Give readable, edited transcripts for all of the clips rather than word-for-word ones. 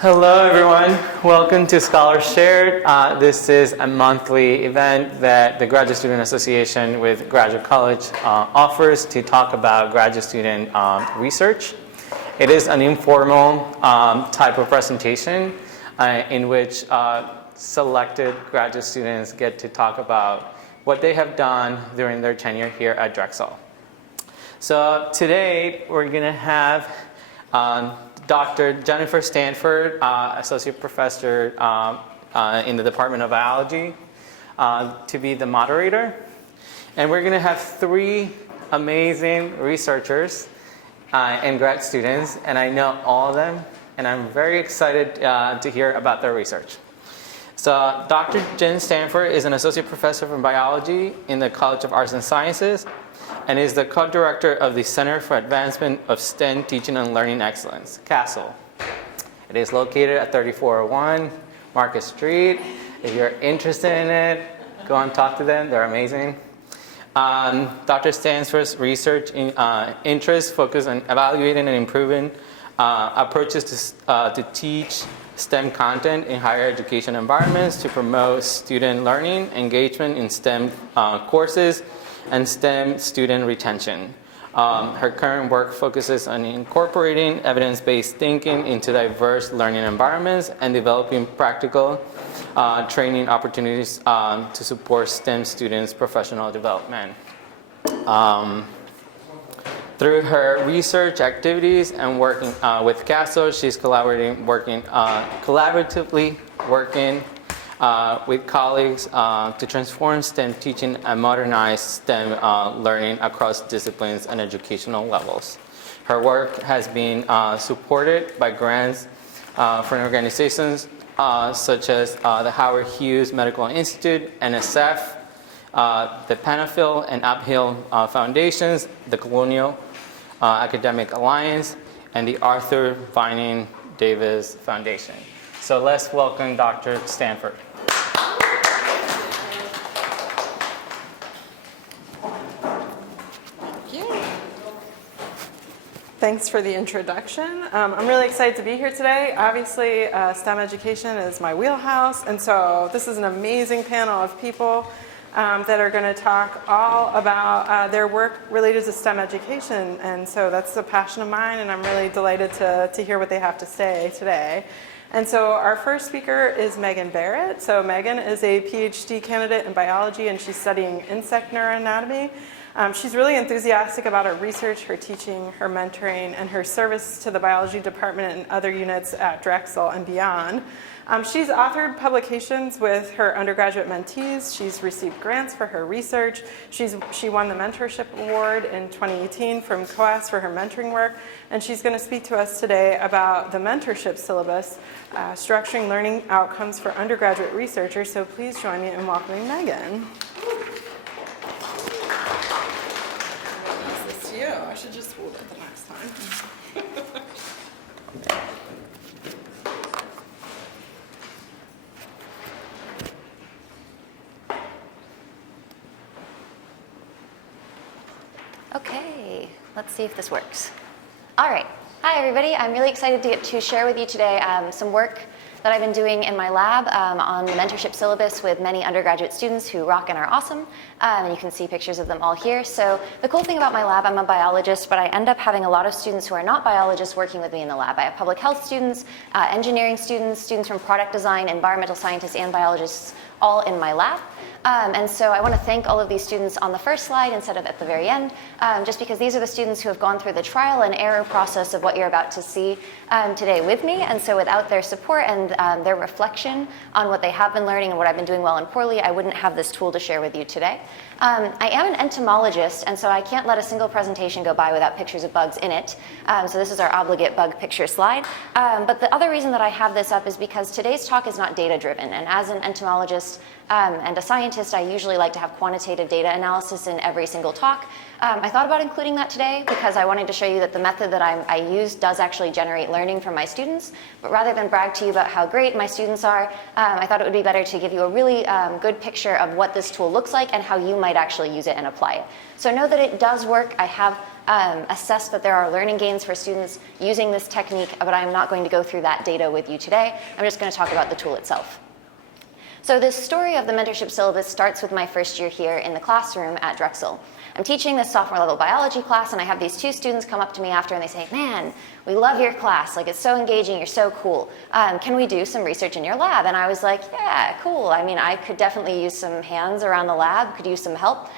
Hello everyone, welcome to Scholars Shared. This is a monthly event that the Graduate Student Association with Graduate College offers to talk about graduate student research. It is an informal type of presentation in which selected graduate students get to talk about what they have done during their tenure here at Drexel. So today we're going to have Dr. Jennifer Stanford, Associate Professor in the Department of Biology, to be the moderator. And we're going to have three amazing researchers and grad students, and I know all of them, and I'm very excited to hear about their research. So Dr. Jen Stanford is an Associate Professor in Biology in the College of Arts and Sciences, and is the co-director of the Center for Advancement of STEM Teaching and Learning Excellence, CASEL. It is located at 3401 Market Street. If you're interested in it, go and talk to them. They're amazing. Dr. Stanford's research interests focus on evaluating and improving approaches to teach STEM content in higher education environments to promote student learning, engagement in STEM courses, and STEM student retention. Her current work focuses on incorporating evidence-based thinking into diverse learning environments and developing practical training opportunities to support STEM students' professional development. Through her research activities and working with CASEL, she's collaboratively working with colleagues to transform STEM teaching and modernize STEM learning across disciplines and educational levels. Her work has been supported by grants from organizations such as the Howard Hughes Medical Institute, NSF, the Panafield and Uphill Foundations, the Colonial Academic Alliance, and the Arthur Vining Davis Foundation. So let's welcome Dr. Stanford. Thanks for the introduction. I'm really excited to be here today. Obviously, STEM education is my wheelhouse, and so this is an amazing panel of people that are going to talk all about their work related to STEM education, and so that's a passion of mine, and I'm really delighted to hear what they have to say today. And so our first speaker is Megan Barrett. So Megan is a PhD candidate in biology, and she's studying insect neuroanatomy. She's really enthusiastic about her research, her teaching, her mentoring, and her service to the biology department and other units at Drexel and beyond. She's authored publications with her undergraduate mentees. She's received grants for her research. She won the Mentorship Award in 2018 from COPUS for her mentoring work. And she's going to speak to us today about the Mentorship Syllabus, structuring learning outcomes for undergraduate researchers. So please join me in welcoming Megan. I should just hold it the next time. Okay, let's see if this works. All right. Hi, everybody. I'm really excited to get to share with you today some work that I've been doing in my lab on the Mentorship Syllabus with many undergraduate students who rock and are awesome. And you can see pictures of them all here. So the cool thing about my lab, I'm a biologist, but I end up having a lot of students who are not biologists working with me in the lab. I have public health students, engineering students, students from product design, environmental scientists, and biologists all in my lab. And so I want to thank all of these students on the first slide instead of at the very end, just because these are the students who have gone through the trial and error process of what you're about to see today with me. And so without their support and their reflection on what they have been learning and what I've been doing well and poorly, I wouldn't have this tool to share with you today. I am an entomologist, and so I can't let a single presentation go by without pictures of bugs in it. So this is our obligate bug picture slide. But the other reason that I have this up is because today's talk is not data-driven. And as an entomologist and a scientist, scientist, I usually like to have quantitative data analysis in every single talk. I thought about including that today because I wanted to show you that the method that I use does actually generate learning from my students. But rather than brag to you about how great my students are, I thought it would be better to give you a really good picture of what this tool looks like and how you might actually use it and apply it. So know that it does work. I have assessed that there are learning gains for students using this technique, but I'm not going to go through that data with you today. I'm just going to talk about the tool itself. So this story of the mentorship syllabus starts with my first year here in the classroom at Drexel. I'm teaching this sophomore level biology class, and I have these two students come up to me after and they say, "Man, we love your class, like it's so engaging, you're so cool. Can we do some research in your lab?" And I was like, "Yeah, cool. I mean, I could definitely use some hands around the lab, could use some help.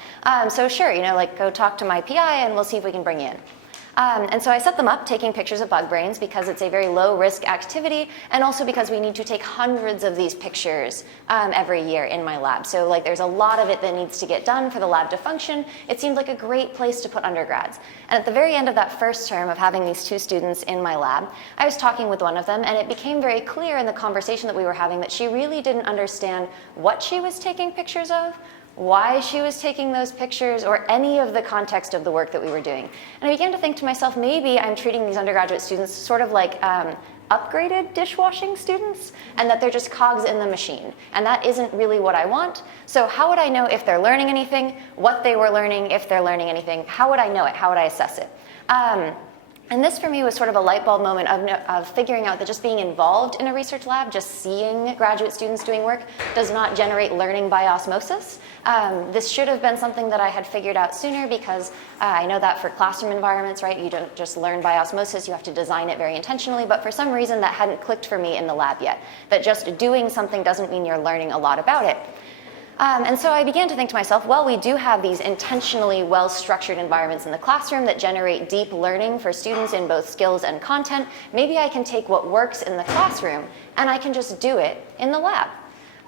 So sure, like go talk to my PI and we'll see if we can bring you in." And so I set them up taking pictures of bug brains because it's a very low risk activity, and also because we need to take hundreds of these pictures every year in my lab. So like there's a lot of it that needs to get done for the lab to function. It seemed like a great place to put undergrads. And at the very end of that first term of having these two students in my lab, I was talking with one of them, and it became very clear in the conversation that we were having that she really didn't understand what she was taking pictures of, why she was taking those pictures, or any of the context of the work that we were doing. And I began to think to myself, maybe I'm treating these undergraduate students sort of like upgraded dishwashing students, and that they're just cogs in the machine. And that isn't really what I want. So how would I know if they're learning anything, what they were learning, if they're learning anything? How would I know it? How would I assess it? And this for me was sort of a light bulb moment of figuring out that just being involved in a research lab, just seeing graduate students doing work, does not generate learning by osmosis. This should have been something that I had figured out sooner, because I know that for classroom environments, right, you don't just learn by osmosis, you have to design it very intentionally, but for some reason that hadn't clicked for me in the lab yet, that just doing something doesn't mean you're learning a lot about it. And so I began to think to myself, well, we do have these intentionally well-structured environments in the classroom that generate deep learning for students in both skills and content. Maybe I can take what works in the classroom and I can just do it in the lab.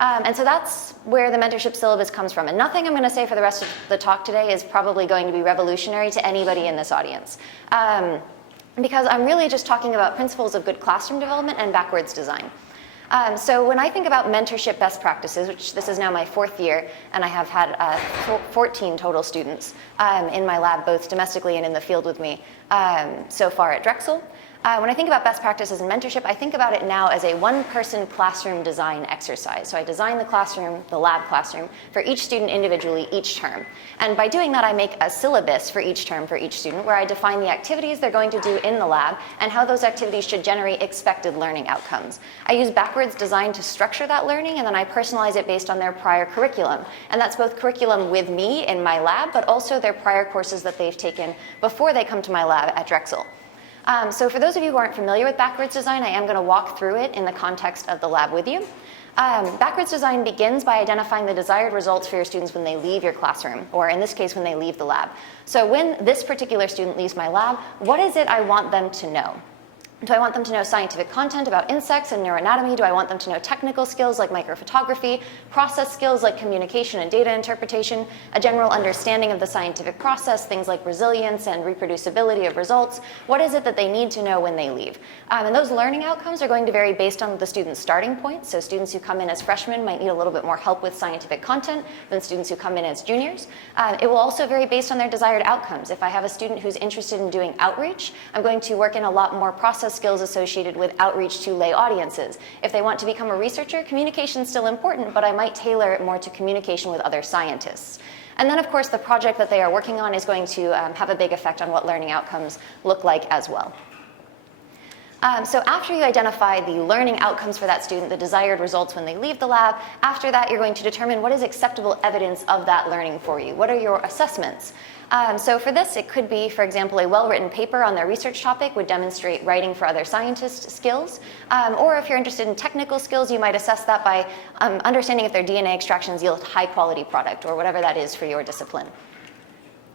And so that's where the mentorship syllabus comes from. And nothing I'm going to say for the rest of the talk today is probably going to be revolutionary to anybody in this audience. Because I'm really just talking about principles of good classroom development and backwards design. So when I think about mentorship best practices, which this is now my 4th year, and I have had 14 total students in my lab, both domestically and in the field with me so far at Drexel. When I think about best practices in mentorship, I think about it now as a one-person classroom design exercise. So I design the classroom, the lab classroom, for each student individually each term. And by doing that, I make a syllabus for each term for each student, where I define the activities they're going to do in the lab and how those activities should generate expected learning outcomes. I use backwards design to structure that learning, and then I personalize it based on their prior curriculum. And that's both curriculum with me in my lab, but also their prior courses that they've taken before they come to my lab at Drexel. So for those of you who aren't familiar with backwards design, I am going to walk through it in the context of the lab with you. Backwards design begins by identifying the desired results for your students when they leave your classroom, or in this case, when they leave the lab. So when this particular student leaves my lab, what is it I want them to know? Do I want them to know scientific content about insects and neuroanatomy? Do I want them to know technical skills like microphotography, process skills like communication and data interpretation, a general understanding of the scientific process, things like resilience and reproducibility of results? What is it that they need to know when they leave? And those learning outcomes are going to vary based on the student's starting point. So students who come in as freshmen might need a little bit more help with scientific content than students who come in as juniors. It will also vary based on their desired outcomes. If I have a student who's interested in doing outreach, I'm going to work in a lot more process skills associated with outreach to lay audiences. If they want to become a researcher, communication is still important, but I might tailor it more to communication with other scientists. And then, of course, the project that they are working on is going to have a big effect on what learning outcomes look like as well. So after you identify the learning outcomes for that student, the desired results when they leave the lab, after that you're going to determine what is acceptable evidence of that learning for you. What are your assessments? So for this, it could be, for example, a well-written paper on their research topic would demonstrate writing for other scientists skills. Or if you're interested in technical skills, you might assess that by understanding if their DNA extractions yield high-quality product, or whatever that is for your discipline.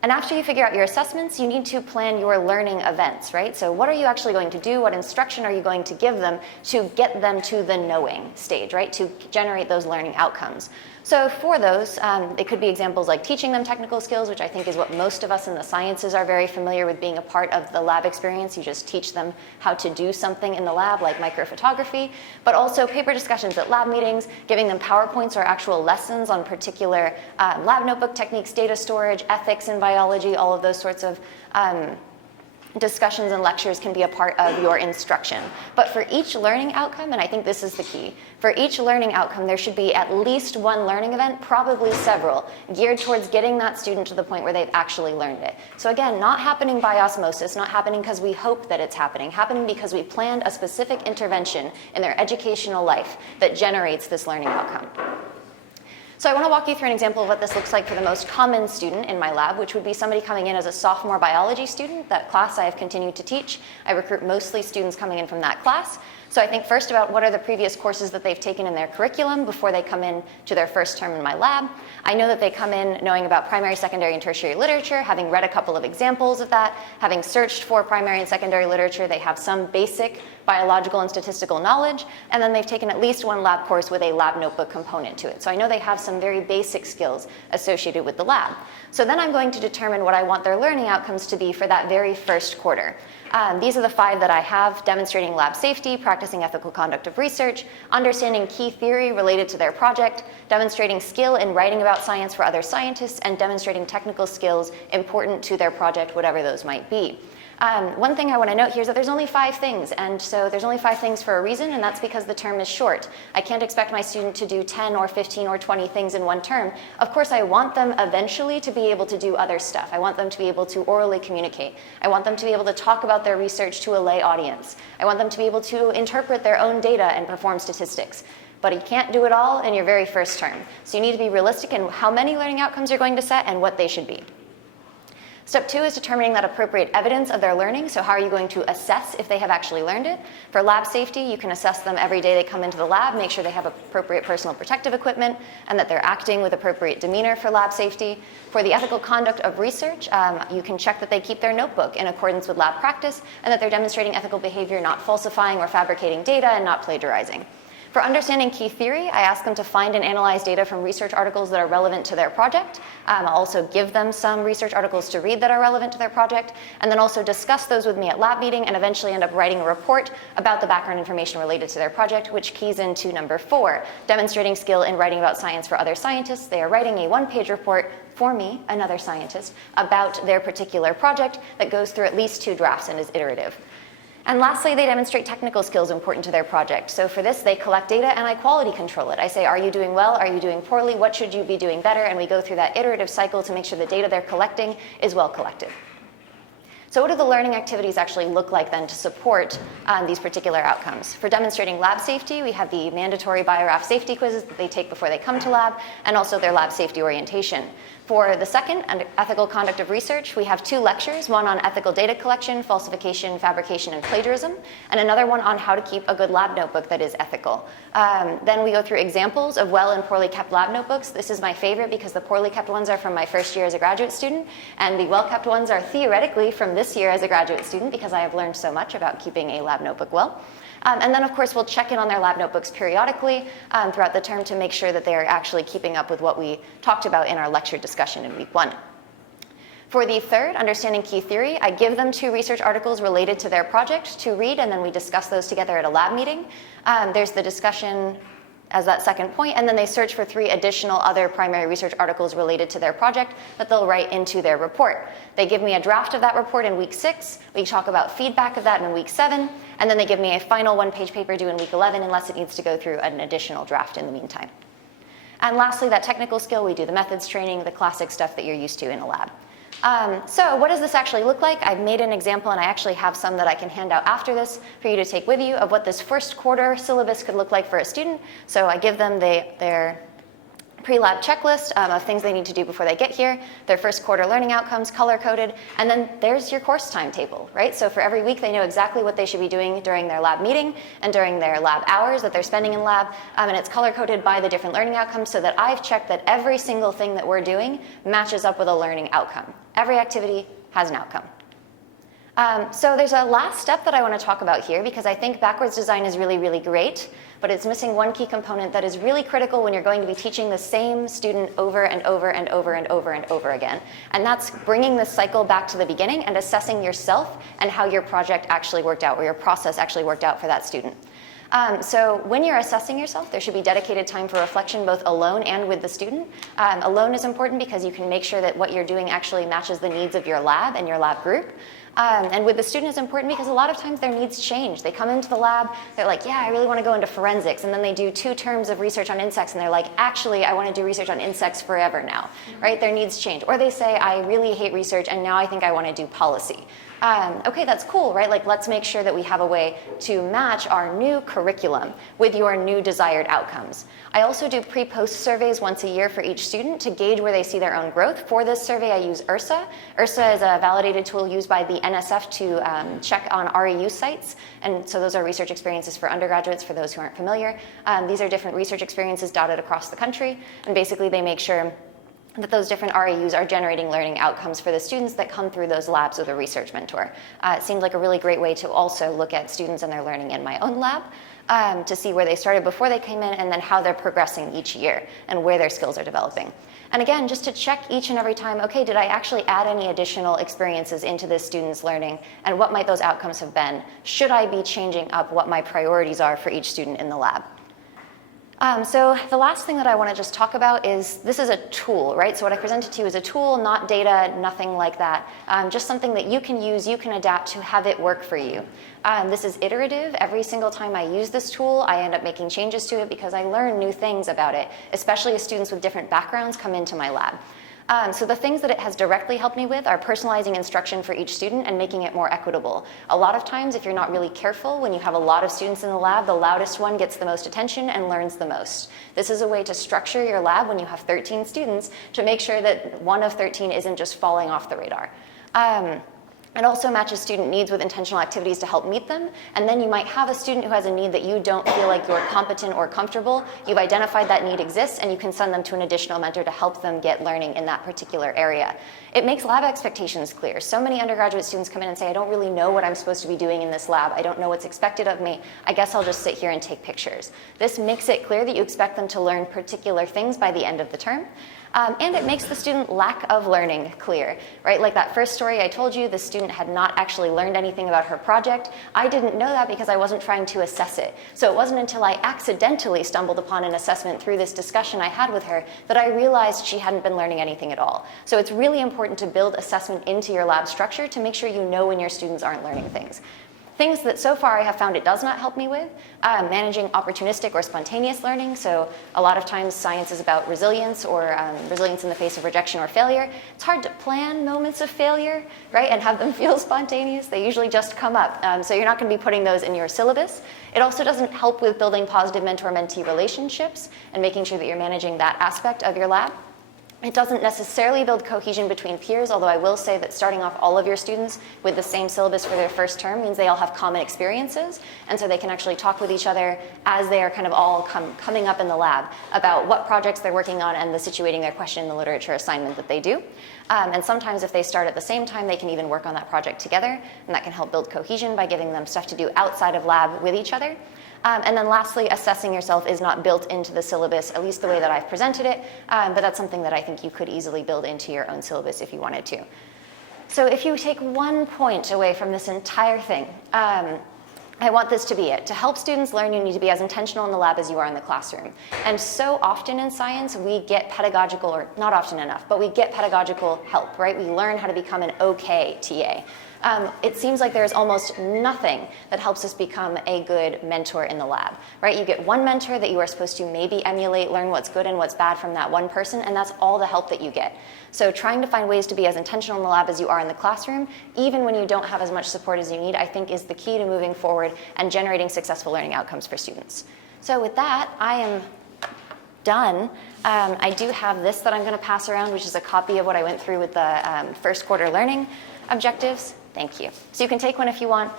And after you figure out your assessments, you need to plan your learning events, right? So what are you actually going to do? What instruction are you going to give them to get them to the knowing stage, right? To generate those learning outcomes. So for those, it could be examples like teaching them technical skills, which I think is what most of us in the sciences are very familiar with being a part of the lab experience. You just teach them how to do something in the lab, like microphotography, but also paper discussions at lab meetings, giving them PowerPoints or actual lessons on particular lab notebook techniques, data storage, ethics in biology, all of those sorts of discussions and lectures can be a part of your instruction. But for each learning outcome, and I think this is the key, for each learning outcome there should be at least one learning event, probably several, geared towards getting that student to the point where they've actually learned it. So again, not happening by osmosis, not happening because we hope that it's happening because we planned a specific intervention in their educational life that generates this learning outcome. So I want to walk you through an example of what this looks like for the most common student in my lab, which would be somebody coming in as a sophomore biology student. That class I have continued to teach. I recruit mostly students coming in from that class. So I think first about what are the previous courses that they've taken in their curriculum before they come in to their first term in my lab. I know that they come in knowing about primary, secondary, and tertiary literature, having read a couple of examples of that, having searched for primary and secondary literature. They have some basic biological and statistical knowledge, and then they've taken at least one lab course with a lab notebook component to it. So I know they have some very basic skills associated with the lab. So then I'm going to determine what I want their learning outcomes to be for that very first quarter. These are the 5 that I have: demonstrating lab safety, practicing ethical conduct of research, understanding key theory related to their project, demonstrating skill in writing about science for other scientists, and demonstrating technical skills important to their project, whatever those might be. One thing I want to note here is that there's only 5 things, and so there's only 5 things for a reason, and that's because the term is short. I can't expect my student to do 10 or 15 or 20 things in one term. Of course, I want them eventually to be able to do other stuff. I want them to be able to orally communicate. I want them to be able to talk about their research to a lay audience. I want them to be able to interpret their own data and perform statistics. But you can't do it all in your very first term. So you need to be realistic in how many learning outcomes you're going to set and what they should be. Step 2 is determining that appropriate evidence of their learning. So how are you going to assess if they have actually learned it? For lab safety, you can assess them every day they come into the lab, make sure they have appropriate personal protective equipment and that they're acting with appropriate demeanor for lab safety. For the ethical conduct of research, you can check that they keep their notebook in accordance with lab practice and that they're demonstrating ethical behavior, not falsifying or fabricating data and not plagiarizing. For understanding key theory, I ask them to find and analyze data from research articles that are relevant to their project. I'll also give them some research articles to read that are relevant to their project, and then also discuss those with me at lab meeting and eventually end up writing a report about the background information related to their project, which keys into number 4, demonstrating skill in writing about science for other scientists. They are writing a 1-page report for me, another scientist, about their particular project that goes through at least 2 drafts and is iterative. And lastly, they demonstrate technical skills important to their project. So for this, they collect data and I quality control it. I say, are you doing well? Are you doing poorly? What should you be doing better? And we go through that iterative cycle to make sure the data they're collecting is well collected. So what do the learning activities actually look like then to support these particular outcomes? For demonstrating lab safety, we have the mandatory bioraf safety quizzes that they take before they come to lab, and also their lab safety orientation. For the second, ethical conduct of research, we have 2 lectures, one on ethical data collection, falsification, fabrication, and plagiarism, and another one on how to keep a good lab notebook that is ethical. Then we go through examples of well and poorly kept lab notebooks. This is my favorite because the poorly kept ones are from my first year as a graduate student, and the well kept ones are theoretically from this year as a graduate student because I have learned so much about keeping a lab notebook well. And then, of course, we'll check in on their lab notebooks periodically throughout the term to make sure that they are actually keeping up with what we talked about in our lecture discussion in week 1. For the third, understanding key theory, I give them 2 research articles related to their project to read, and then we discuss those together at a lab meeting. There's the discussion as that second point, and then they search for 3 additional other primary research articles related to their project that they'll write into their report. They give me a draft of that report in week 6, we talk about feedback of that in week 7, and then they give me a final 1-page paper due in week 11 unless it needs to go through an additional draft in the meantime. And lastly, that technical skill, we do the methods training, the classic stuff that you're used to in a lab. So what does this actually look like? I've made an example, and I actually have some that I can hand out after this for you to take with you of what this first quarter syllabus could look like for a student. So I give them their pre-lab checklist of things they need to do before they get here, their first quarter learning outcomes, color-coded, and then there's your course timetable, right? So for every week, they know exactly what they should be doing during their lab meeting and during their lab hours that they're spending in lab, and it's color-coded by the different learning outcomes so that I've checked that every single thing that we're doing matches up with a learning outcome. Every activity has an outcome. So there's a last step that I want to talk about here because I think backwards design is really, really great, but it's missing one key component that is really critical when you're going to be teaching the same student over and over and over and over and over again. And that's bringing the cycle back to the beginning and assessing yourself and how your project actually worked out or your process actually worked out for that student. So when you're assessing yourself, there should be dedicated time for reflection both alone and with the student. Alone is important because you can make sure that what you're doing actually matches the needs of your lab and your lab group. And with the student is important because a lot of times their needs change. They come into the lab, they're like, yeah, I really want to go into forensics. And then they do 2 terms of research on insects and they're like, actually, I want to do research on insects forever now, right? Their needs change. Or they say, I really hate research and now I think I want to do policy. Okay, that's cool, right? Like, let's make sure that we have a way to match our new curriculum with your new desired outcomes. I also do pre-post surveys once a year for each student to gauge where they see their own growth. For this survey, I use URSA. URSA is a validated tool used by the NSF to check on REU sites. And so those are research experiences for undergraduates, for those who aren't familiar. These are different research experiences dotted across the country. And basically, they make sure that those different REUs are generating learning outcomes for the students that come through those labs with a research mentor. It seemed like a really great way to also look at students and their learning in my own lab to see where they started before they came in and then how they're progressing each year and where their skills are developing. And again, just to check each and every time, okay, did I actually add any additional experiences into this student's learning and what might those outcomes have been? Should I be changing up what my priorities are for each student in the lab? So the last thing that I want to just talk about is this is a tool, right? So what I presented to you is a tool, not data, nothing like that. Just something that you can use, you can adapt to have it work for you. This is iterative. Every single time I use this tool, I end up making changes to it because I learn new things about it, especially as students with different backgrounds come into my lab. So the things that it has directly helped me with are personalizing instruction for each student and making it more equitable. A lot of times, if you're not really careful, when you have a lot of students in the lab, the loudest one gets the most attention and learns the most. This is a way to structure your lab when you have 13 students to make sure that one of 13 isn't just falling off the radar. It also matches student needs with intentional activities to help meet them. And then you might have a student who has a need that you don't feel like you're competent or comfortable. You've identified that need exists, and you can send them to an additional mentor to help them get learning in that particular area. It makes lab expectations clear. So many undergraduate students come in and say, I don't really know what I'm supposed to be doing in this lab. I don't know what's expected of me. I guess I'll just sit here and take pictures. This makes it clear that you expect them to learn particular things by the end of the term. And it makes the student lack of learning clear, right? Like that first story I told you, the student had not actually learned anything about her project. I didn't know that because I wasn't trying to assess it. So it wasn't until I accidentally stumbled upon an assessment through this discussion I had with her that I realized she hadn't been learning anything at all. So it's really important to build assessment into your lab structure to make sure you know when your students aren't learning things. Things that so far I have found it does not help me with, managing opportunistic or spontaneous learning. So a lot of times science is about resilience or resilience in the face of rejection or failure. It's hard to plan moments of failure, right, and have them feel spontaneous. They usually just come up. So you're not going to be putting those in your syllabus. It also doesn't help with building positive mentor-mentee relationships and making sure that you're managing that aspect of your lab. It doesn't necessarily build cohesion between peers, although I will say that starting off all of your students with the same syllabus for their first term means they all have common experiences, and so they can actually talk with each other as they are kind of all coming up in the lab about what projects they're working on and the situating their question in the literature assignment that they do. And sometimes if they start at the same time, they can even work on that project together, and that can help build cohesion by giving them stuff to do outside of lab with each other. And then lastly, assessing yourself is not built into the syllabus, at least the way that I've presented it, but that's something that I think you could easily build into your own syllabus if you wanted to. So if you take one point away from this entire thing, I want this to be it. To help students learn, you need to be as intentional in the lab as you are in the classroom. And so often in science, we get pedagogical, or not often enough, but we get pedagogical help, right? We learn how to become an okay TA. It seems like there's almost nothing that helps us become a good mentor in the lab, right? You get one mentor that you are supposed to maybe emulate, learn what's good and what's bad from that one person, and that's all the help that you get. So trying to find ways to be as intentional in the lab as you are in the classroom, even when you don't have as much support as you need, I think is the key to moving forward and generating successful learning outcomes for students. So with that, I am done, I do have this that I'm going to pass around, which is a copy of what I went through with the first quarter learning objectives. Thank you. So you can take one if you want.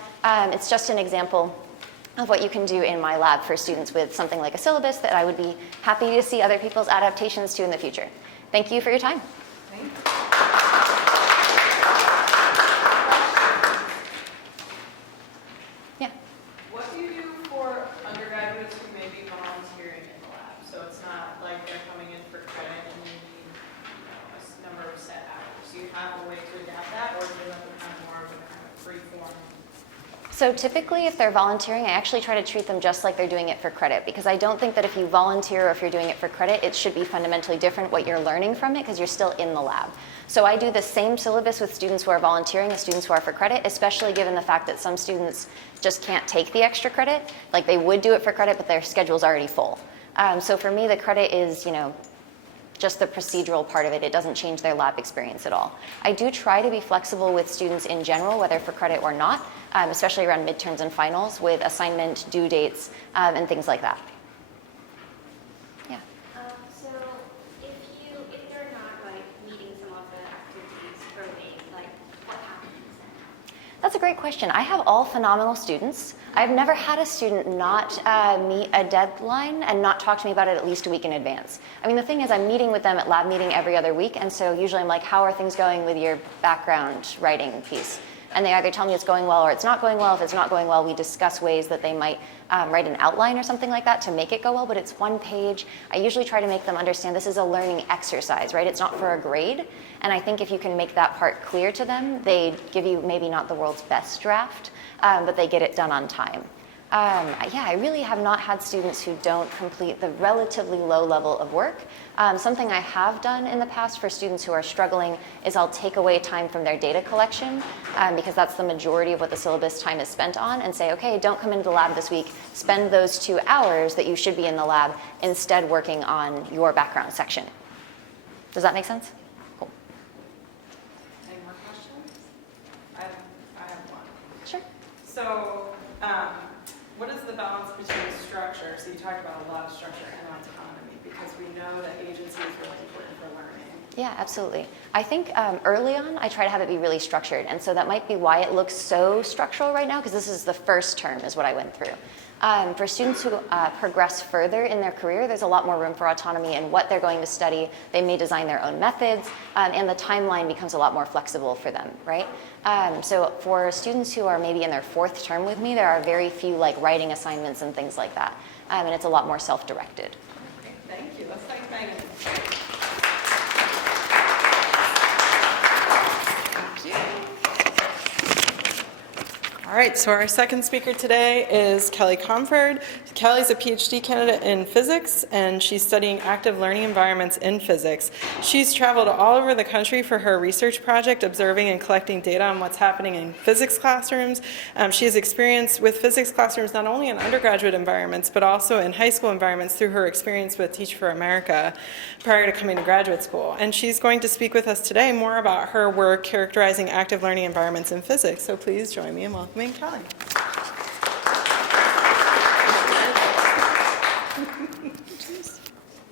It's just an example of what you can do in my lab for students with something like a syllabus that I would be happy to see other people's adaptations to in the future. Thank you for your time. Thank you. Yeah. What do you do for undergraduates who may be volunteering in the lab? So it's not like they're coming in for credit and you need a number of set hours. Do you have a way to adapt that, or do you let them have more of a kind of free form? So typically, if they're volunteering, I actually try to treat them just like they're doing it for credit, because I don't think that if you volunteer or if you're doing it for credit, it should be fundamentally different what you're learning from it, because you're still in the lab. So I do the same syllabus with students who are volunteering as students who are for credit, especially given the fact that some students just can't take the extra credit. Like, they would do it for credit, but their schedule's already full. So for me, the credit is, just the procedural part of it. It doesn't change their lab experience at all. I do try to be flexible with students in general, whether for credit or not, especially around midterms and finals with assignment due dates and things like that. Yeah. So if you're not meeting some of the activities early, what happens then? That's a great question. I have all phenomenal students. I've never had a student not meet a deadline and not talk to me about it at least a week in advance. I mean, the thing is, I'm meeting with them at lab meeting every other week, and so usually I'm like, how are things going with your background writing piece? And they either tell me it's going well or it's not going well. If it's not going well, we discuss ways that they might write an outline or something like that to make it go well, but it's one page. I usually try to make them understand this is a learning exercise, right? It's not for a grade. And I think if you can make that part clear to them, they give you maybe not the world's best draft, but they get it done on time. Yeah, I really have not had students who don't complete the relatively low level of work. Something I have done in the past for students who are struggling is I'll take away time from their data collection, because that's the majority of what the syllabus time is spent on, and say, okay, don't come into the lab this week. Spend those 2 hours that you should be in the lab instead working on your background section. Does that make sense? Cool. Any more questions? I have one. Sure. So, what is the balance between structure? So you talked about a lot of structure and autonomy, because we know that agency is really important for learning. Yeah, absolutely. I think early on, I try to have it be really structured. And so that might be why it looks so structural right now, because this is the first term is what I went through. For students who progress further in their career, there's a lot more room for autonomy in what they're going to study. They may design their own methods, and the timeline becomes a lot more flexible for them, right? So for students who are maybe in their 4th term with me, there are very few writing assignments and things like that. And it's a lot more self-directed. Okay, thank you. Let's thank Megan. Thank you. All right, so our second speaker today is Kelly Comfort. Kelly's a PhD candidate in physics, and she's studying active learning environments in physics. She's traveled all over the country for her research project, observing and collecting data on what's happening in physics classrooms. She has experience with physics classrooms not only in undergraduate environments, but also in high school environments through her experience with Teach for America prior to coming to graduate school. And she's going to speak with us today more about her work characterizing active learning environments in physics. So please join me in welcoming Kelly.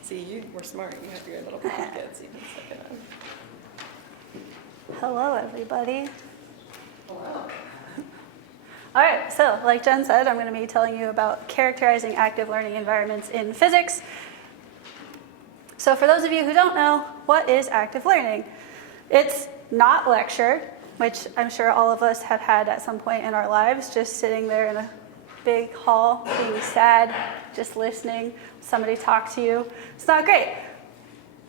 See, you were smart. You have your little pocket, so you can stick it in. Hello, everybody. Hello. All right, so like Jen said, I'm going to be telling you about characterizing active learning environments in physics. So for those of you who don't know, what is active learning? It's not lecture, which I'm sure all of us have had at some point in our lives, just sitting there in a big hall, being sad, just listening, somebody talk to you. It's not great.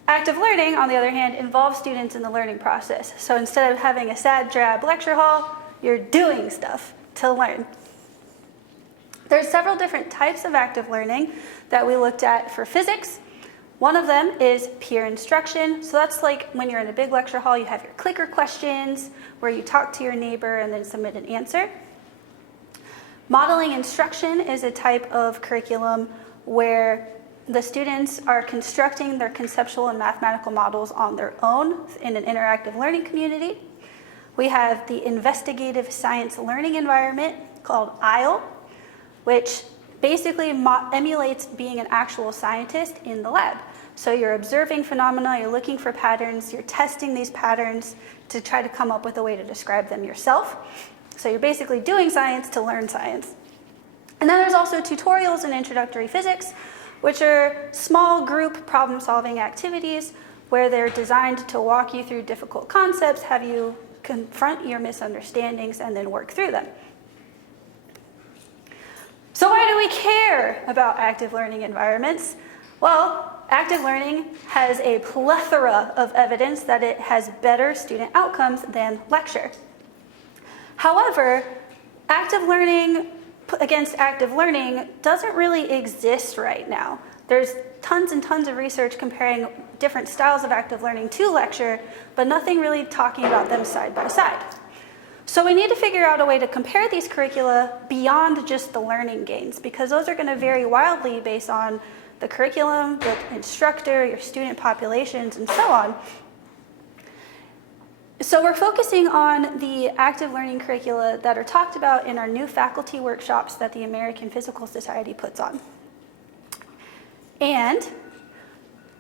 Active learning, on the other hand, involves students in the learning process. So instead of having a sad, drab lecture hall, you're doing stuff to learn. There's several different types of active learning that we looked at for physics. One of them is peer instruction. So that's like when you're in a big lecture hall, you have your clicker questions where you talk to your neighbor and then submit an answer. Modeling instruction is a type of curriculum where the students are constructing their conceptual and mathematical models on their own in an interactive learning community. We have the investigative science learning environment called ISLE, which basically emulates being an actual scientist in the lab. So you're observing phenomena, you're looking for patterns, you're testing these patterns to try to come up with a way to describe them yourself. So you're basically doing science to learn science. And then there's also tutorials in introductory physics, which are small group problem-solving activities where they're designed to walk you through difficult concepts, have you confront your misunderstandings, and then work through them. So why do we care about active learning environments? Well, active learning has a plethora of evidence that it has better student outcomes than lecture. However, active learning against active learning doesn't really exist right now. There's tons and tons of research comparing different styles of active learning to lecture, but nothing really talking about them side by side. So we need to figure out a way to compare these curricula beyond just the learning gains, because those are going to vary wildly based on the curriculum, the instructor, your student populations, and so on. So we're focusing on the active learning curricula that are talked about in our new faculty workshops that the American Physical Society puts on. And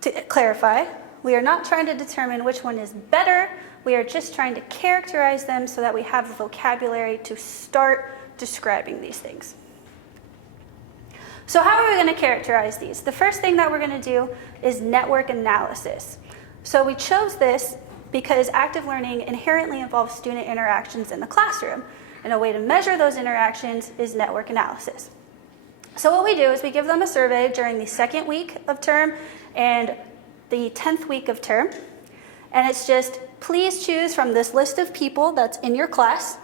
to clarify, we are not trying to determine which one is better. We are just trying to characterize them so that we have the vocabulary to start describing these things. So how are we going to characterize these? The first thing that we're going to do is network analysis. So we chose this because active learning inherently involves student interactions in the classroom, and a way to measure those interactions is network analysis. So what we do is we give them a survey during the second week of term and the 10th week of term, and it's just, please choose from this list of people that's in your class,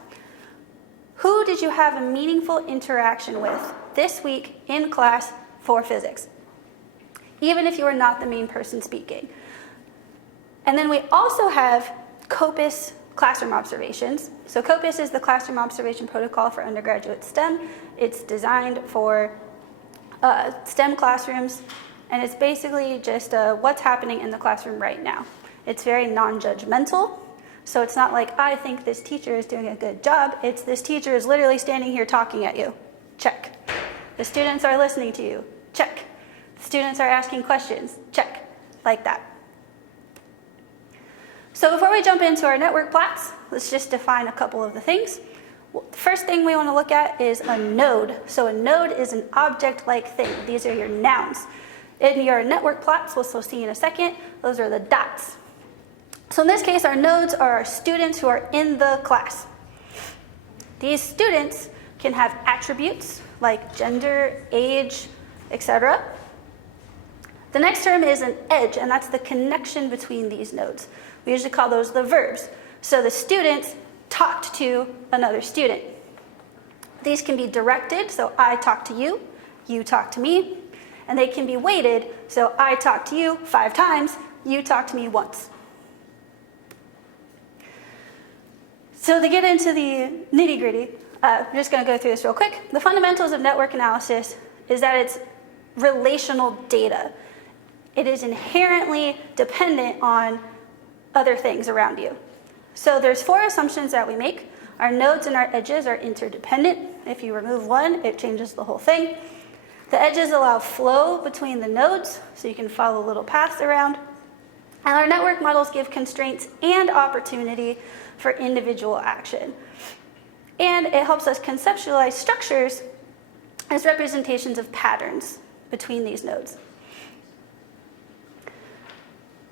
who did you have a meaningful interaction with this week in class for physics, even if you are not the main person speaking. And then we also have COPUS classroom observations. So COPUS is the classroom observation protocol for undergraduate STEM. It's designed for STEM classrooms, and it's basically just what's happening in the classroom right now. It's very non-judgmental, so it's not like, I think this teacher is doing a good job. It's this teacher is literally standing here talking at you. Check. The students are listening to you. Check. The students are asking questions. Check. Like that. So before we jump into our network plots, let's just define a couple of the things. The first thing we want to look at is a node. So a node is an object-like thing. These are your nouns. In your network plots, which we'll see in a second, those are the dots. So in this case, our nodes are our students who are in the class. These students can have attributes like gender, age, etc. The next term is an edge, and that's the connection between these nodes. We usually call those the verbs. So the students talked to another student. These can be directed, so I talk to you, you talk to me, and they can be weighted, so I talk to you 5 times, you talk to me once. So to get into the nitty-gritty, I'm just going to go through this real quick. The fundamentals of network analysis is that it's relational data. It is inherently dependent on other things around you. So there's 4 assumptions that we make. Our nodes and our edges are interdependent. If you remove one, it changes the whole thing. The edges allow flow between the nodes, so you can follow little paths around. And our network models give constraints and opportunity for individual action. And it helps us conceptualize structures as representations of patterns between these nodes.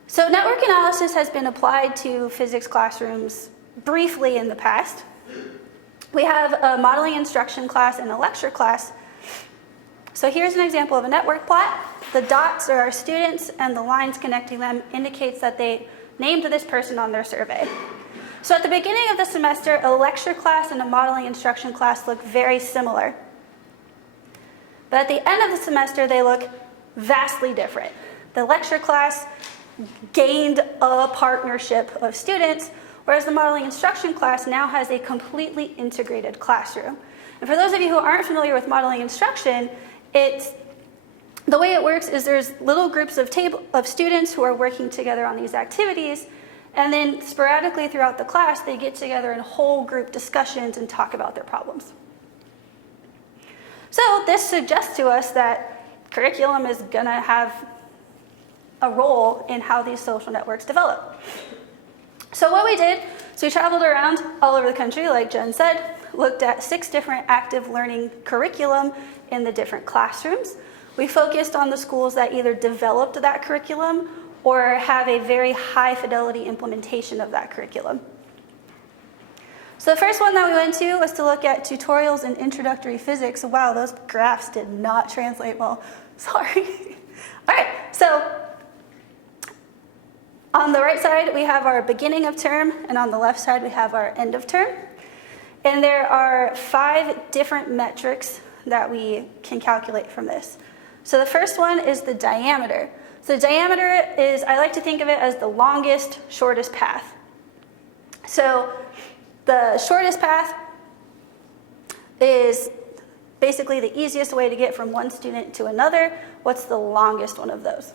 So network analysis has been applied to physics classrooms briefly in the past. We have a modeling instruction class and a lecture class. So here's an example of a network plot. The dots are our students, and the lines connecting them indicates that they named this person on their survey. So at the beginning of the semester, a lecture class and a modeling instruction class look very similar. But at the end of the semester, they look vastly different. The lecture class gained a partnership of students, whereas the modeling instruction class now has a completely integrated classroom. And for those of you who aren't familiar with modeling instruction, the way it works is there's little groups of students who are working together on these activities, and then sporadically throughout the class, they get together in whole group discussions and talk about their problems. So this suggests to us that curriculum is going to have a role in how these social networks develop. So what we did is we traveled around all over the country, like Jen said, looked at 6 different active learning curriculum in the different classrooms. We focused on the schools that either developed that curriculum or have a very high fidelity implementation of that curriculum. So the first one that we went to was to look at tutorials in introductory physics. Wow, those graphs did not translate well. Sorry. All right, so on the right side, we have our beginning of term, and on the left side, we have our end of term. And there are 5 different metrics that we can calculate from this. So the first one is the diameter. So the diameter is, I like to think of it as the longest, shortest path. So the shortest path is basically the easiest way to get from one student to another. What's the longest one of those?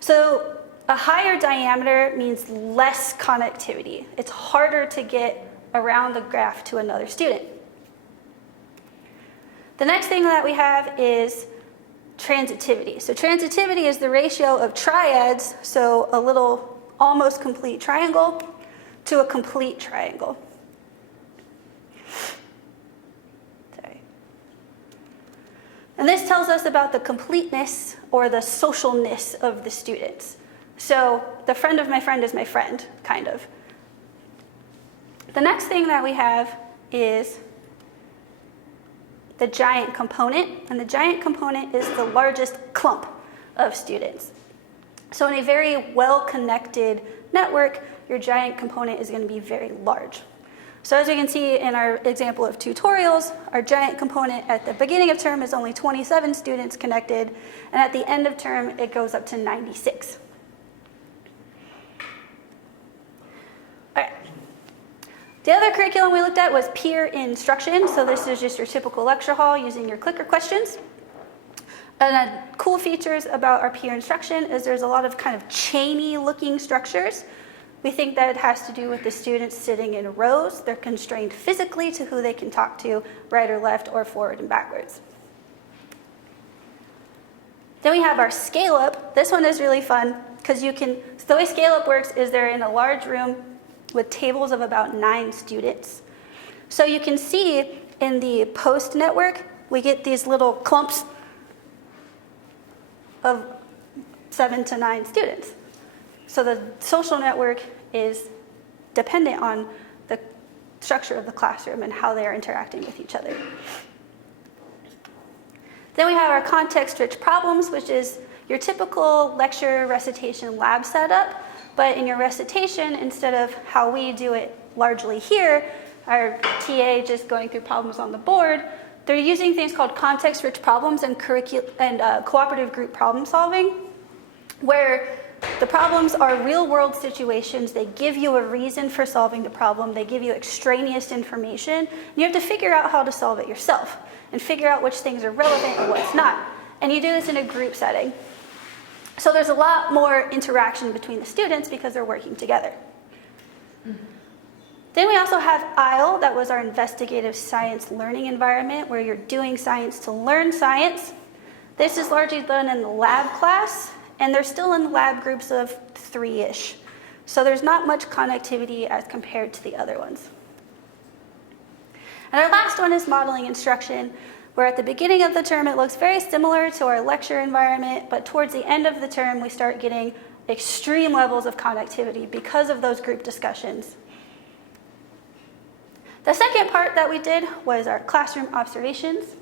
So a higher diameter means less connectivity. It's harder to get around the graph to another student. The next thing that we have is transitivity. So transitivity is the ratio of triads, so a little almost complete triangle to a complete triangle. Sorry. And this tells us about the completeness or the socialness of the students. So the friend of my friend is my friend, kind of. The next thing that we have is the giant component, and the giant component is the largest clump of students. So in a very well-connected network, your giant component is going to be very large. So as we can see in our example of tutorials, our giant component at the beginning of term is only 27 students connected, and at the end of term, it goes up to 96. All right. The other curriculum we looked at was peer instruction. So this is just your typical lecture hall using your clicker questions. And cool features about our peer instruction is there's a lot of kind of chainy looking structures. We think that it has to do with the students sitting in rows. They're constrained physically to who they can talk to, right or left or forward and backwards. Then we have our scale up. This one is really fun because you can, so the way scale up works is they're in a large room with tables of about 9 students. So you can see in the post network, we get these little clumps of 7 to 9 students. So the social network is dependent on the structure of the classroom and how they are interacting with each other. Then we have our context-rich problems, which is your typical lecture, recitation, lab setup. But in your recitation, instead of how we do it largely here, our TA just going through problems on the board, they're using things called context-rich problems and cooperative group problem solving, where the problems are real-world situations. They give you a reason for solving the problem. They give you extraneous information. And you have to figure out how to solve it yourself and figure out which things are relevant and what's not. And you do this in a group setting. So there's a lot more interaction between the students because they're working together. Then we also have ISLE, that was our investigative science learning environment, where you're doing science to learn science. This is largely done in the lab class, and they're still in the lab groups of 3-ish. So there's not much connectivity as compared to the other ones. And our last one is modeling instruction, where at the beginning of the term it looks very similar to our lecture environment, but towards the end of the term we start getting extreme levels of connectivity because of those group discussions. The second part that we did was our classroom observations.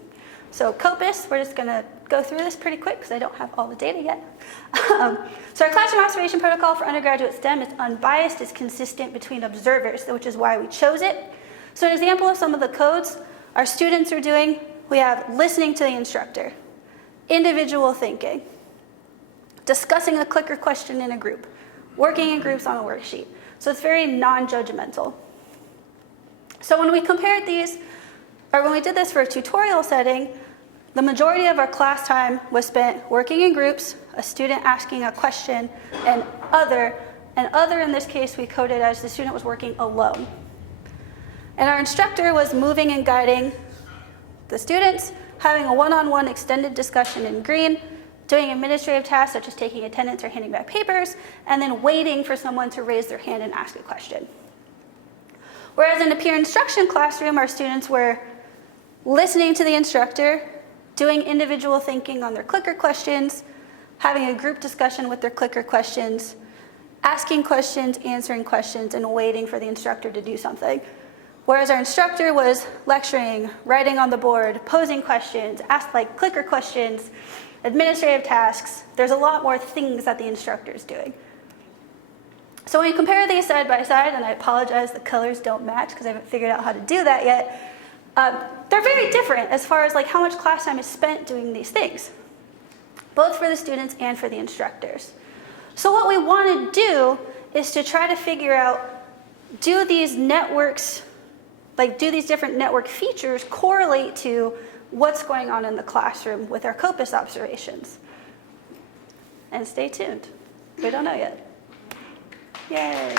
So COPUS, we're just going to go through this pretty quick because I don't have all the data yet. So our classroom observation protocol for undergraduate STEM is unbiased, it's consistent between observers, which is why we chose it. So an example of some of the codes our students are doing, we have listening to the instructor, individual thinking, discussing a clicker question in a group, working in groups on a worksheet. So it's very non-judgmental. So when we compared these, or when we did this for a tutorial setting, the majority of our class time was spent working in groups, a student asking a question, and other in this case we coded as the student was working alone. And our instructor was moving and guiding the students, having a one-on-one extended discussion in green, doing administrative tasks such as taking attendance or handing back papers, and then waiting for someone to raise their hand and ask a question. Whereas in a peer instruction classroom, our students were listening to the instructor, doing individual thinking on their clicker questions, having a group discussion with their clicker questions, asking questions, answering questions, and waiting for the instructor to do something. Whereas our instructor was lecturing, writing on the board, posing questions, clicker questions, administrative tasks. There's a lot more things that the instructor is doing. So when you compare these side by side, and I apologize the colors don't match because I haven't figured out how to do that yet, they're very different as far as how much class time is spent doing these things, both for the students and for the instructors. So what we want to do is to try to figure out, do these networks, do these different network features correlate to what's going on in the classroom with our COPUS observations? And stay tuned. We don't know yet. Yay.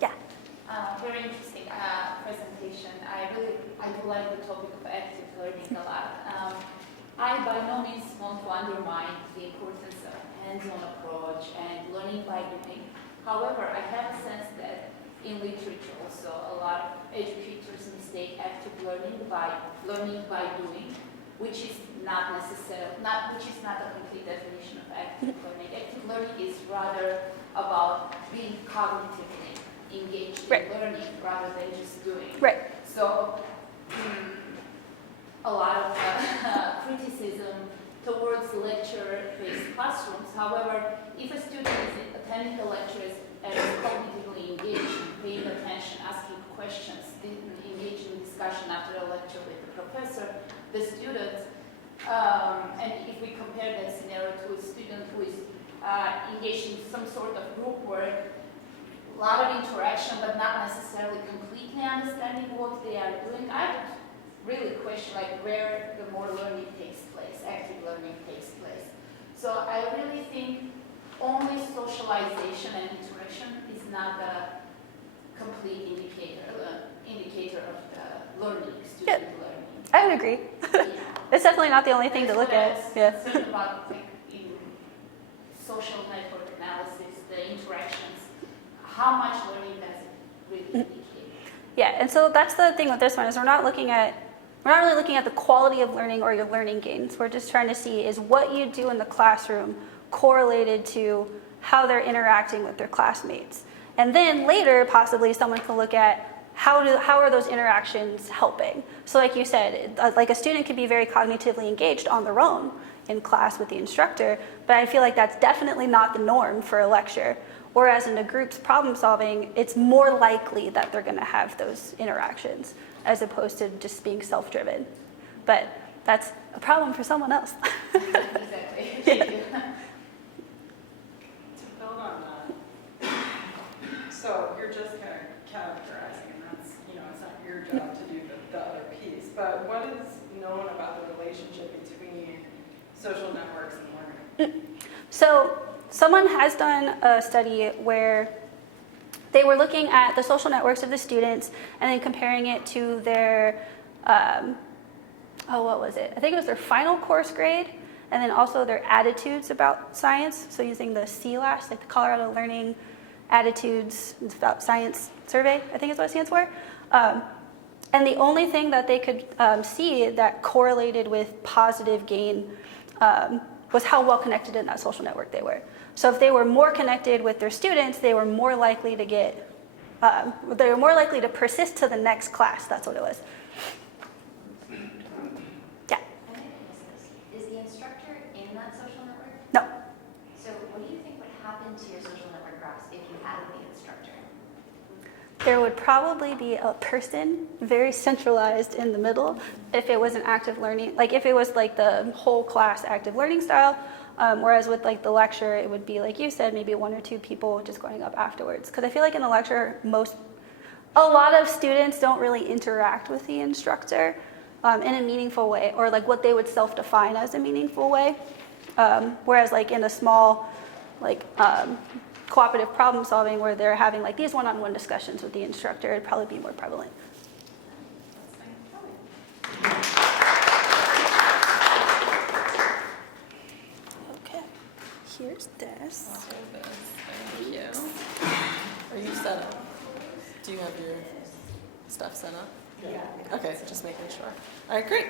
Yeah. Very interesting presentation. I do like the topic of active learning a lot. I by no means want to undermine the importance of hands-on approach and learning by doing. However, I have a sense that in literature also a lot of educators mistake active learning by doing, which is not a complete definition of active learning. Active learning is rather about being cognitively engaged in learning rather than just doing. Right. So a lot of criticism towards lecture-based classrooms. However, if a student is attending a lecture and is cognitively engaged, paying attention, asking questions, engaged in discussion after a lecture with the professor, the student, and if we compare that scenario to a student who is engaged in some sort of group work, a lot of interaction, but not necessarily completely understanding what they are doing, I would really question where the more learning takes place, active learning takes place. So I really think only socialization and interaction is not a complete indicator of the learning, student learning. I would agree. Yeah. It's definitely not the only thing to look at. Yeah. Concerned about in social network analysis, the interactions, how much learning does it really indicate? Yeah, and so that's the thing with this one is we're not really looking at the quality of learning or your learning gains. We're just trying to see is what you do in the classroom correlated to how they're interacting with their classmates. And then later, possibly someone can look at how are those interactions helping. So like you said, a student could be very cognitively engaged on their own in class with the instructor, but I feel like that's definitely not the norm for a lecture. Whereas in a group's problem solving, it's more likely that they're going to have those interactions as opposed to just being self-driven. But that's a problem for someone else. Exactly. Yeah. To build on that, so you're just kind of characterizing, and that's, it's not your job to do the other piece, but what is known about the relationship between social networks and learning? So someone has done a study where they were looking at the social networks of the students and then comparing it to their, what was it? I think it was their final course grade, and then also their attitudes about science. So using the CLAS, the Colorado Learning Attitudes About Science Survey, I think is what it stands for. And the only thing that they could see that correlated with positive gain was how well connected in that social network they were. So if they were more connected with their students, they were more likely to persist to the next class. That's what it was. Yeah. I think I missed this. Is the instructor in that social network? No. So what do you think would happen to your social network graphs if you added the instructor? There would probably be a person very centralized in the middle if it was an active learning, if it was the whole class active learning style. Whereas with the lecture, it would be, like you said, maybe one or two people just going up afterwards. Because I feel like in the lecture, a lot of students don't really interact with the instructor in a meaningful way, or what they would self-define as a meaningful way. Whereas in a small cooperative problem solving where they're having like these one-on-one discussions with the instructor, it'd probably be more prevalent. Okay, here's this. Thank you. Are you set up? Do you have your stuff set up? Yeah. Okay, just making sure. All right, great.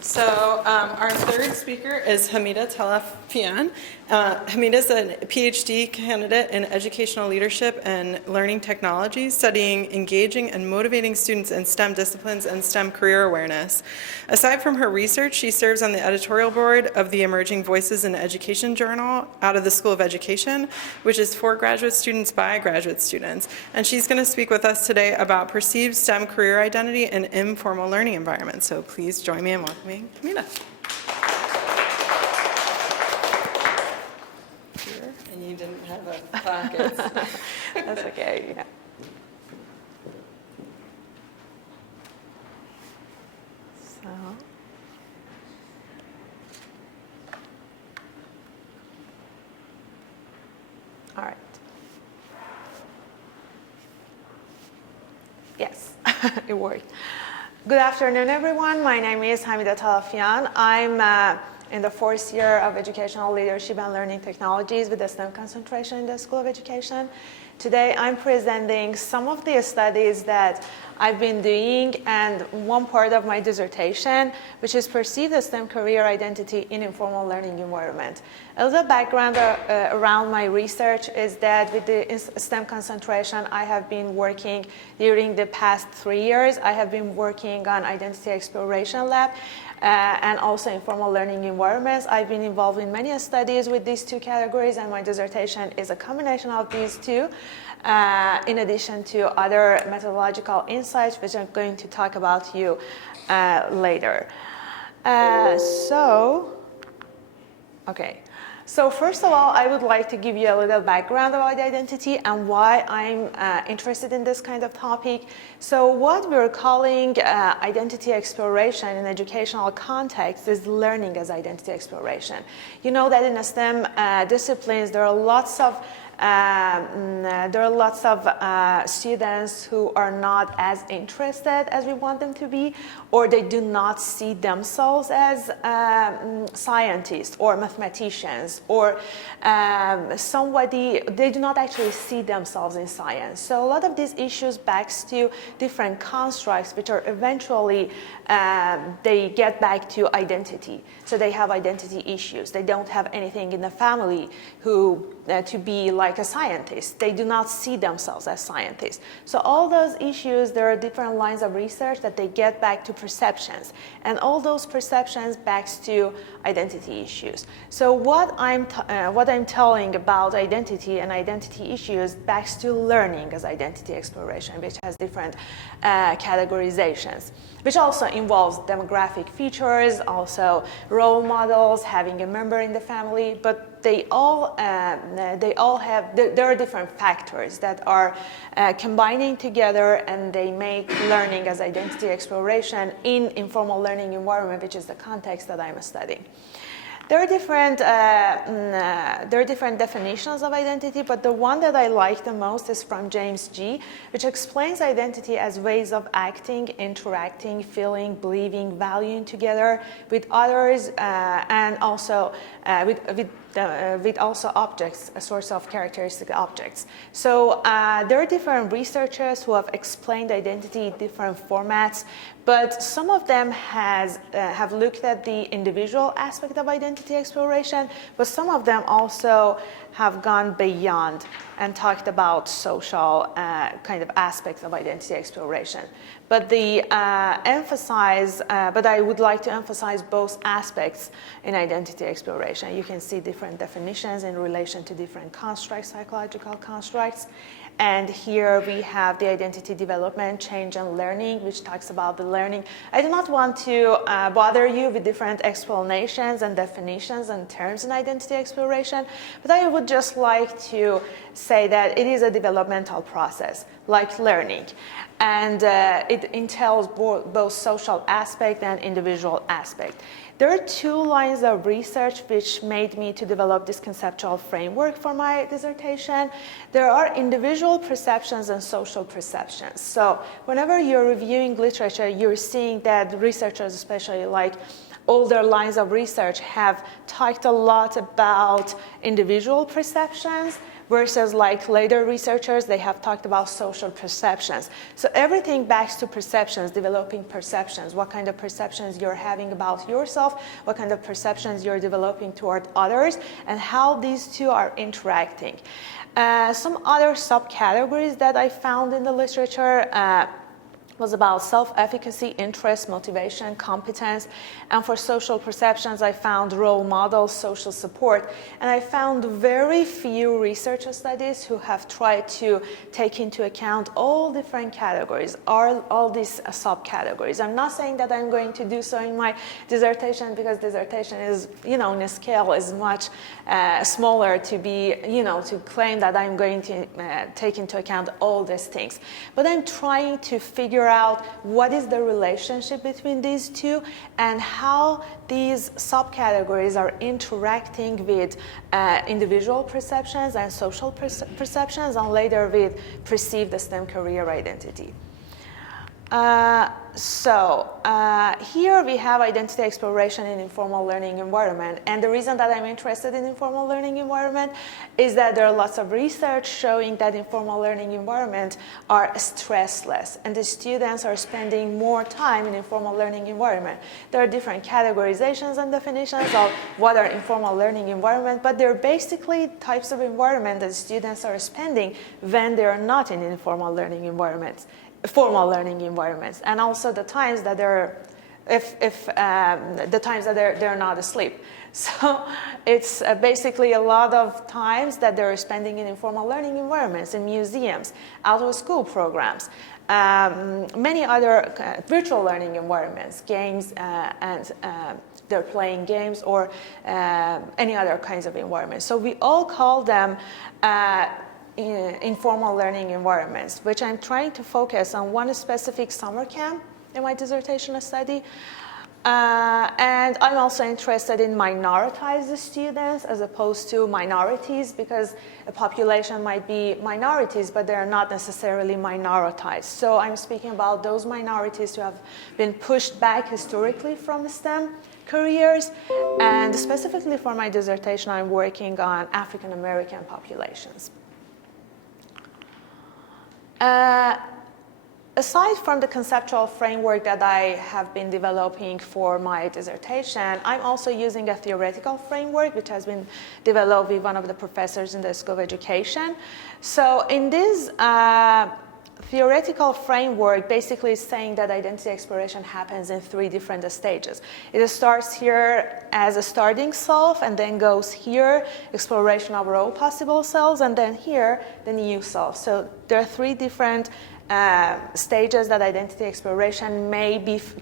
So our third speaker is Hamida Talafian. Hamida is a PhD candidate in educational leadership and learning technologies, studying engaging and motivating students in STEM disciplines and STEM career awareness. Aside from her research, she serves on the editorial board of the Emerging Voices in Education journal out of the School of Education, which is for graduate students by graduate students. And she's going to speak with us today about perceived STEM career identity in informal learning environments. So please join me in welcoming Hamida. Here, and you didn't have a pocket. That's okay. Yeah. So. All right. Yes, it worked. Good afternoon, everyone. My name is Hamida Talafian. I'm in the fourth year of Educational Leadership and Learning Technologies with a STEM concentration in the School of Education. Today, I'm presenting some of the studies that I've been doing and one part of my dissertation, which is perceived STEM career identity in informal learning environment. A little background around my research is that with the STEM concentration, I have been working during the past 3 years. I have been working on identity exploration lab and also informal learning environments. I've been involved in many studies with these two categories, and my dissertation is a combination of these two, in addition to other methodological insights, which I'm going to talk about you later. So first of all, I would like to give you a little background about identity and why I'm interested in this kind of topic. So what we're calling identity exploration in educational context is learning as identity exploration. You know that in STEM disciplines, there are lots of students who are not as interested as we want them to be, or they do not see themselves as scientists or mathematicians or they do not actually see themselves in science. So a lot of these issues backs to different constructs which are eventually, they get back to identity. So they have identity issues. They don't have anything in the family to be like a scientist. They do not see themselves as scientists. So all those issues, there are different lines of research that they get back to perceptions. And all those perceptions backs to identity issues. So what I'm telling about identity and identity issues backs to learning as identity exploration, which has different categorizations, which also involves demographic features, also role models, having a member in the family, but there are different factors that are combining together, and they make learning as identity exploration in informal learning environment, which is the context that I'm studying. There are different definitions of identity, but the one that I like the most is from James G., which explains identity as ways of acting, interacting, feeling, believing, valuing together with others, and also with also objects, a source of characteristic objects. So there are different researchers who have explained identity in different formats, but some of them have looked at the individual aspect of identity exploration, but some of them also have gone beyond and talked about social kind of aspects of identity exploration. But I would like to emphasize both aspects in identity exploration. You can see different definitions in relation to different constructs, psychological constructs. And here we have the identity development, change, and learning, which talks about the learning. I do not want to bother you with different explanations and definitions and terms in identity exploration, but I would just like to say that it is a developmental process. like learning. And it entails both social aspect and individual aspect. There are 2 lines of research which made me to develop this conceptual framework for my dissertation. There are individual perceptions and social perceptions. So whenever you're reviewing literature, you're seeing that researchers, especially like older lines of research, have talked a lot about individual perceptions, versus like later researchers, they have talked about social perceptions. So everything backs to perceptions, developing perceptions, what kind of perceptions you're having about yourself, what kind of perceptions you're developing toward others, and how these 2 are interacting. Some other subcategories that I found in the literature was about self-efficacy, interest, motivation, competence. And for social perceptions, I found role models, social support. And I found very few research studies who have tried to take into account all different categories, all these subcategories. I'm not saying that I'm going to do so in my dissertation, because dissertation is, in a scale is much smaller to be, to claim that I'm going to take into account all these things. But I'm trying to figure out what is the relationship between these 2 and how these subcategories are interacting with individual perceptions and social perceptions, and later with perceived STEM career identity. Here we have identity exploration in informal learning environment. And the reason that I'm interested in informal learning environment is that there are lots of research showing that informal learning environments are stressless, and the students are spending more time in informal learning environment. There are different categorizations and definitions of what are informal learning environment, but they're basically types of environment that students are spending when they are not in informal learning environments. Formal learning environments, and also the times that they're they're not asleep. So it's basically a lot of times that they're spending in informal learning environments, in museums, out of school programs, many other virtual learning environments, games, and they're playing games, or any other kinds of environments. So we all call them informal learning environments, which I'm trying to focus on one specific summer camp in my dissertation study. And I'm also interested in minoritized students as opposed to minorities, because a population might be minorities, but they're not necessarily minoritized. So I'm speaking about those minorities who have been pushed back historically from STEM careers. And specifically for my dissertation, I'm working on African American populations. Aside from the conceptual framework that I have been developing for my dissertation, I'm also using a theoretical framework which has been developed with one of the professors in the School of Education. So in this theoretical framework basically is saying that identity exploration happens in 3 different stages. It starts here as a starting self, and then goes here, exploration of all possible selves, and then here, the new self. So there are 3 different stages that identity exploration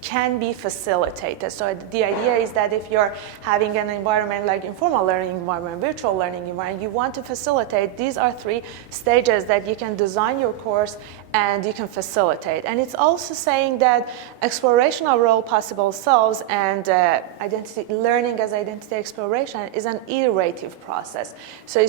can be facilitated. So the idea is that if you're having an environment like informal learning environment, virtual learning environment, you want to facilitate, these are 3 stages that you can design your course and you can facilitate. And it's also saying that exploration of all possible selves and learning as identity exploration is an iterative process. So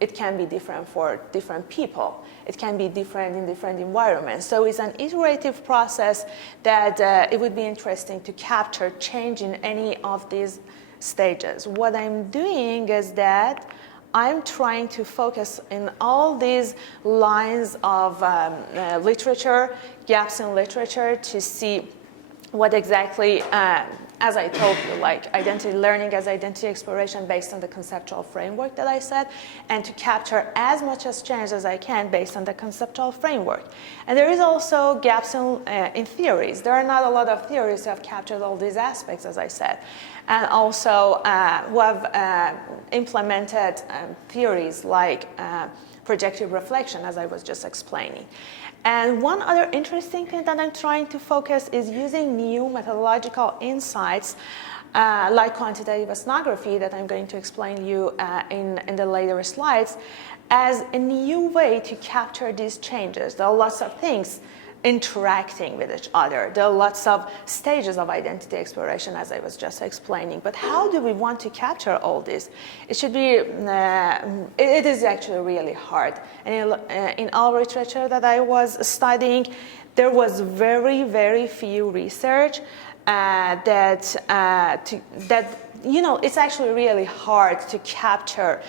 it can be different for different people. It can be different in different environments. So it's an iterative process that it would be interesting to capture change in any of these stages. What I'm doing is that I'm trying to focus in all these lines of literature, gaps in literature, to see what exactly, as I told you, like identity learning as identity exploration based on the conceptual framework that I said, and to capture as much as change as I can based on the conceptual framework. And there is also gaps in theories. There are not a lot of theories who have captured all these aspects, as I said, and also who have implemented theories like projective reflection, as I was just explaining. And one other interesting thing that I'm trying to focus is using new methodological insights like quantitative ethnography that I'm going to explain to you in the later slides as a new way to capture these changes. There are lots of things interacting with each other. There are lots of stages of identity exploration, as I was just explaining. But how do we want to capture all this? It should be, it is actually really hard. And in all literature that I was studying, there was very, very few research that it's actually really hard to capture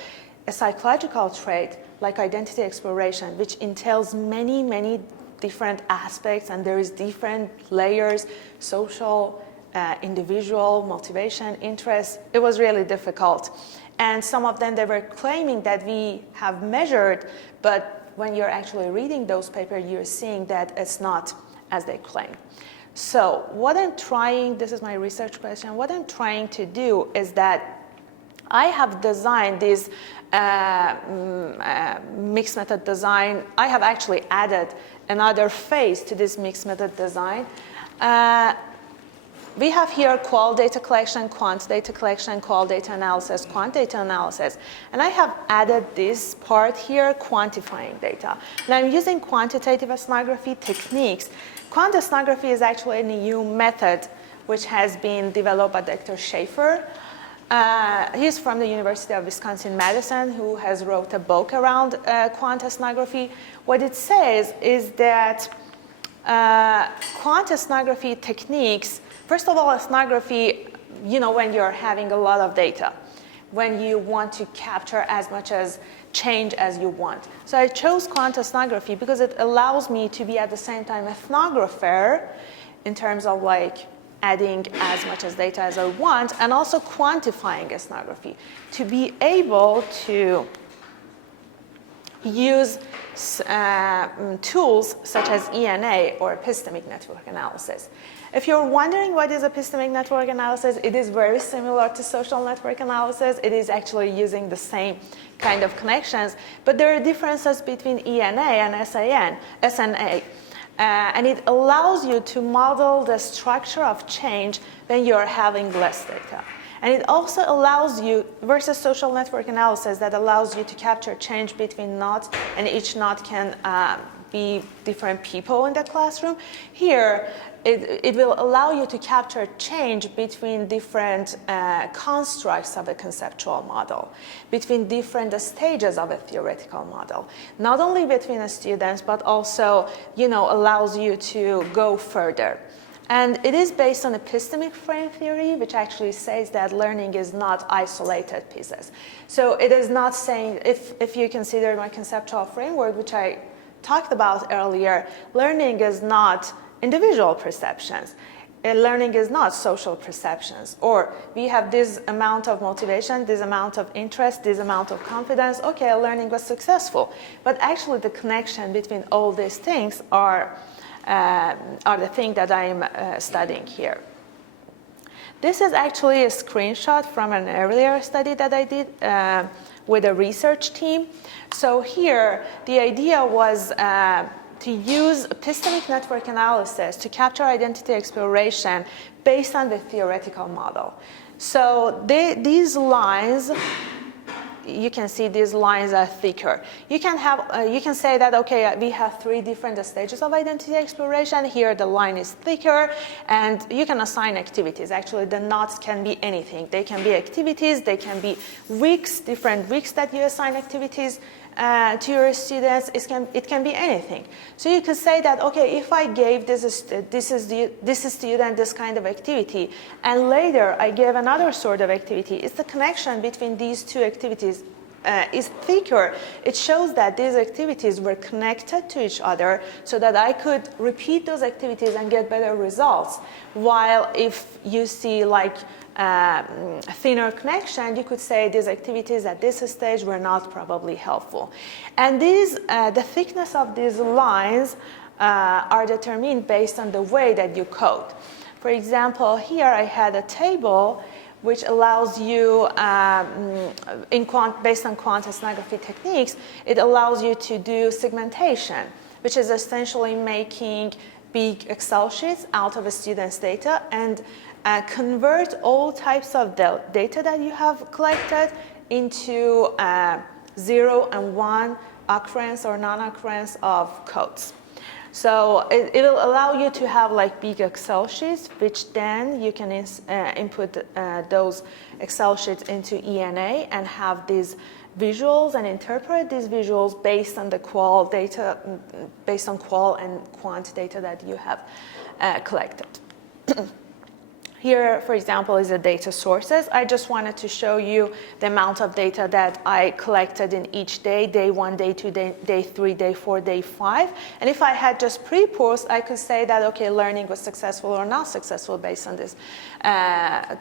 a psychological trait like identity exploration, which entails many, many different aspects, and there is different layers, social, individual, motivation, interest. It was really difficult. And some of them, they were claiming that we have measured, but when you're actually reading those papers, you're seeing that it's not as they claim. So what I'm trying, this is my research question, what I'm trying to do is that I have designed this mixed method design. I have actually added another phase to this mixed method design. We have here qual data collection, quant data collection, qual data analysis, quant data analysis. And I have added this part here, quantifying data. And I'm using quantitative ethnography techniques. Quant ethnography is actually a new method which has been developed by Dr. Schaefer. He's from the University of Wisconsin-Madison, who has wrote a book around quant ethnography. What it says is that quant ethnography techniques, first of all, ethnography, when you're having a lot of data, when you want to capture as much as change as you want. So I chose quant ethnography because it allows me to be at the same time ethnographer in terms of like adding as much as data as I want, and also quantifying ethnography, to be able to use tools such as ENA or epistemic network analysis. If you're wondering what is epistemic network analysis, it is very similar to social network analysis. It is actually using the same kind of connections, but there are differences between ENA and SNA. And it allows you to model the structure of change when you're having less data. And it also allows you, versus social network analysis, that allows you to capture change between nodes, and each node can be different people in the classroom. Here, it will allow you to capture change between different constructs of a conceptual model, between different stages of a theoretical model, not only between the students, but also, allows you to go further. And it is based on epistemic frame theory, which actually says that learning is not isolated pieces. So it is not saying, if you consider my conceptual framework, which I talked about earlier, learning is not individual perceptions. Learning is not social perceptions. Or we have this amount of motivation, this amount of interest, this amount of confidence. Okay, learning was successful. But actually the connection between all these things are the thing that I'm studying here. This is actually a screenshot from an earlier study that I did with a research team. So here, the idea was to use epistemic network analysis to capture identity exploration based on the theoretical model. So these lines, you can see these lines are thicker. You can say that, okay, we have 3 different stages of identity exploration. Here the line is thicker, and you can assign activities. Actually, the nodes can be anything. They can be activities, they can be weeks, different weeks that you assign activities to your students. It can be anything. So you could say that, okay, if I gave this student this kind of activity, and later I gave another sort of activity, is the connection between these 2 activities is thicker. It shows that these activities were connected to each other so that I could repeat those activities and get better results. While if you see like thinner connection, you could say these activities at this stage were not probably helpful. And the thickness of these lines are determined based on the way that you code. For example, here I had a table which allows you, based on quant ethnography techniques, it allows you to do segmentation, which is essentially making big Excel sheets out of a student's data and convert all types of data that you have collected into 0 and 1 occurrence or non-occurrence of codes. So it will allow you to have like big Excel sheets, which then you can input those Excel sheets into ENA and have these visuals and interpret these visuals based on the qual data, based on qual and quant data that you have collected. Here, for example, is the data sources. I just wanted to show you the amount of data that I collected in each day, day 1, day 2, day 3, day 4, day 5. And if I had just pre-post, I could say that, okay, learning was successful or not successful based on this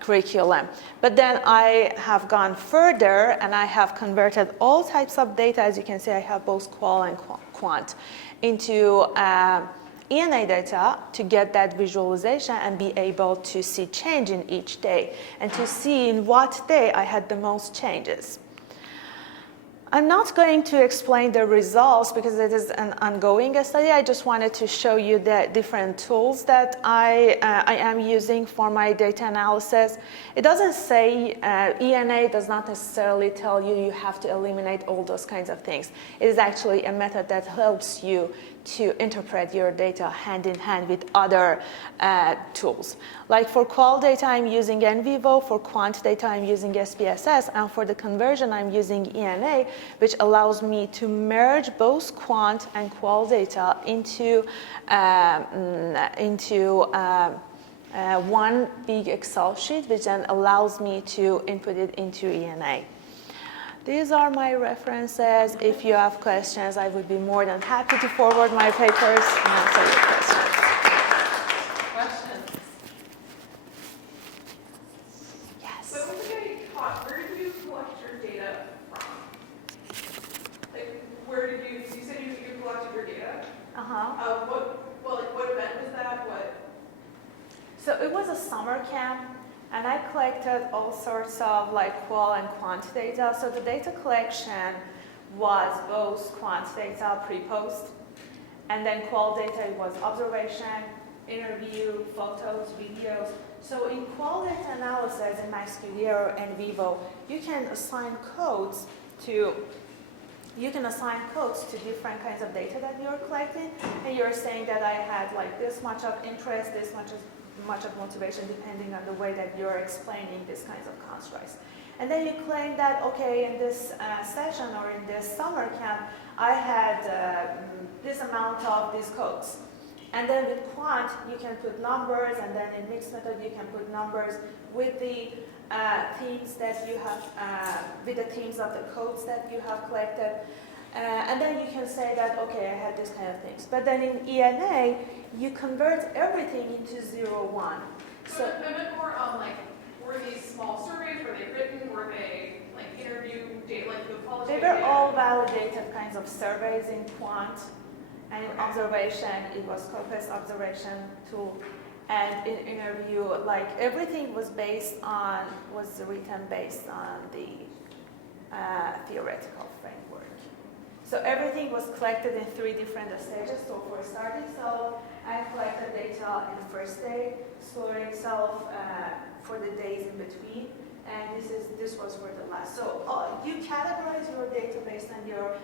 curriculum. But then I have gone further and I have converted all types of data. As you can see, I have both qual and quant into ENA data to get that visualization and be able to see change in each day and to see in what day I had the most changes. I'm not going to explain the results because it is an ongoing study. I just wanted to show you the different tools that I am using for my data analysis. It doesn't say, ENA does not necessarily tell you you have to eliminate all those kinds of things. It is actually a method that helps you to interpret your data hand in hand with other tools. Like for qual data, I'm using NVivo. For quant data, I'm using SPSS. And for the conversion, I'm using ENA, which allows me to merge both quant and qual data into one big Excel sheet, which then allows me to input it into ENA. These are my references. If you have questions, I would be more than happy to forward my papers and answer your questions. Questions? Yes. So when you get taught, where did you collect your data from? Like, where did you said you collected your data? Uh-huh. What event was that? So it was a summer camp. And I collected all sorts of like qual and quant data. So the data collection was both quant data pre-post, and then qual data was observation, interview, photos, videos. So in qual data analysis in MaxQDA or NVivo, you can assign codes to different kinds of data that you're collecting, and you're saying that I had like this much of interest, this much of motivation, depending on the way that you're explaining these kinds of constructs. And then you claim that, okay, in this session or in this summer camp, I had this amount of these codes. And then with quant, you can put numbers, and then in mixed method, you can put numbers with the themes that you have, with the themes of the codes that you have collected. And then you can say that, okay, I had this kind of things. But then in ENA, you convert everything into 0, 1. So I meant more on like, were these small surveys, were they written, were they like interview data, like the qualitative They were data? all validated kinds of surveys in quant, and in observation, it was COPUS observation tool. And in interview, like everything was written based on the theoretical framework. So everything was collected in 3 different stages. So for starting self, I collected data in the first day, scoring self for the days in between, and this was for the last. So you categorize your data based on your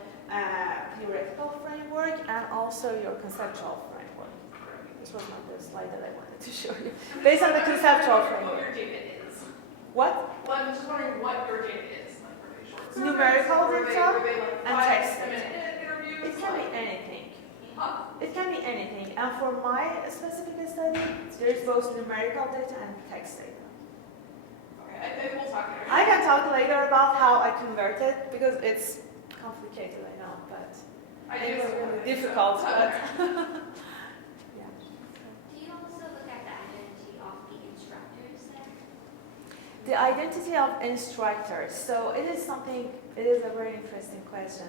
theoretical framework and also your conceptual framework. This was not the slide that I wanted to show you. Based on the conceptual framework. What your data is. What? Well, I'm just wondering what your data is. Like, were they short surveys? Numerical Were data they like and 5 text minute data. interviews? It can be anything. Huh? It can be anything. And for my specific study, there's both numerical data and text data. Okay, I think we'll talk later. I can talk later about how I converted because it's complicated, I know, but it was really difficult. But yeah. Do you also look at the identity of the instructors there? The identity of instructors. So it is a very interesting question.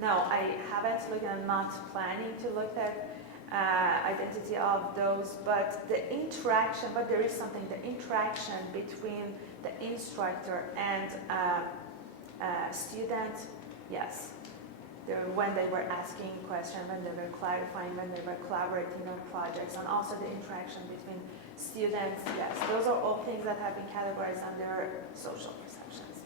No, I haven't looked and not planning to look at identity of those, but the interaction, but there is something, the interaction between the instructor and student, yes. When they were asking questions, when they were clarifying, when they were collaborating on projects, and also the interaction between students, yes. Those are all things that have been categorized under social perceptions.